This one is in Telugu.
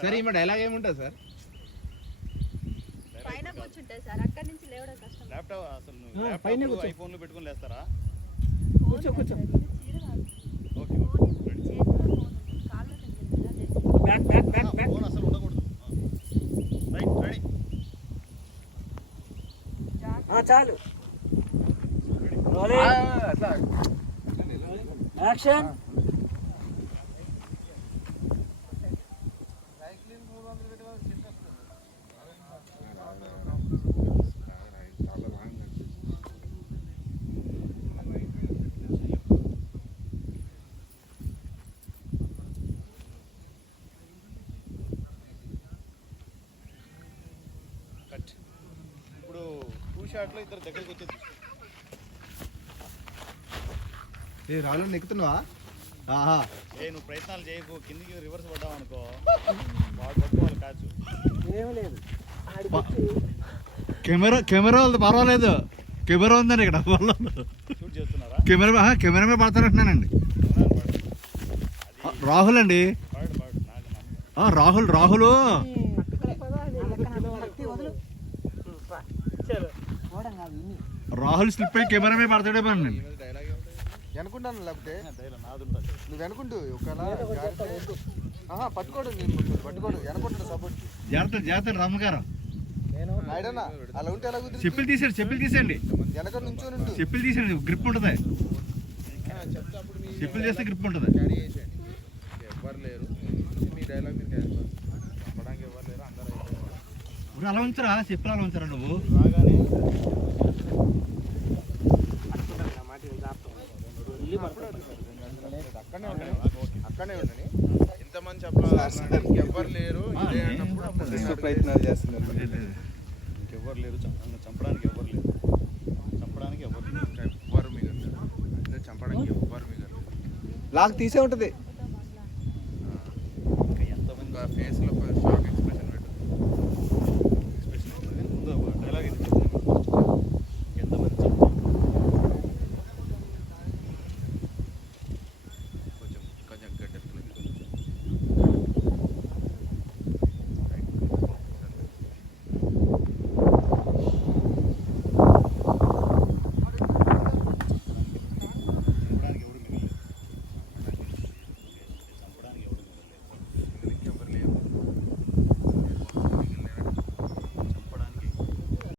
సార్ ఈమె డైలాగ్ ఏముంటుంది సార్? పైన కూర్చుంటే సార్ అక్కడి నుంచి లేవడం కష్టం. ల్యాప్టాప్ అసలు ల్యాప్టాప్ ఐఫోన్లో పెట్టుకొని లేస్తారా? కూర్చో ఓకే ఫోన్ అసలు ఉండకూడదు. రైట్ రెడీ చాలు యాక్షన్. కట్. ఇప్పుడు 2 షాట్లో ఇద్దరు దగ్గరికి వచ్చేది. ఏ రాళ్ళు నెక్కుతున్నావా? నువ్వు ప్రయత్నాలు చేయకు, కిందికి రివర్స్ పడ్డావు అనుకో వాడు పట్టుకోవాలి కాచు. ఏం లేదు కెమెరా ఉంది, పర్వాలేదు. కెమెరా ఉందండి ఇక్కడ. షూట్ చేస్తున్నారా? కెమెరా పడతానంటున్నానండి. రాహుల్ అండి, రాహుల్ రాహుల్ స్లిప్ అయ్యి కెమెరా మీద పడతాడేమో అండి. అనుకుంటాను, లేకపోతే నాదుంటుంది. నువ్వు అనుకుంటూ ఒకవేళ పట్టుకోడు, పట్టుకోడు అనుకుంటాడు సపోర్ట్. జాగ్రత్త రమ్మగారు. అలా ఉంటే ఎలా కుదిరి? చెప్పులు తీసేయండి. వెనక నుంచో నుండి చెప్పులు తీసేయండి, గ్రిప్ ఉంటుంది. చెప్పులు చేస్తే గ్రిప్ ఉంటుంది. ఎవ్వరు లేరు, మీ డైలాగ్ మీరు చెప్పడానికి ఎవరు లేరు, అందరూ అలా ఉంచరా, చెప్పులు అలా ఉంచరా నువ్వు. రాగానే అక్కడనే ఉండని ఇంతమంది చెప్పాలి, ఎవరు లేరు ప్రయత్నాలు చేస్తున్నారు. ఇంకెవ్వరు లేరు, చంపడానికి ఎవరు లేరు, చంపడానికి ఎవరు లేరు, ఎవ్వరు మిగలరు, చంపడానికి ఎవ్వరు మిగలరు. లాక్ తీసే ఉంటుంది. ఇంకా ఎంతమంది ఫేస్లో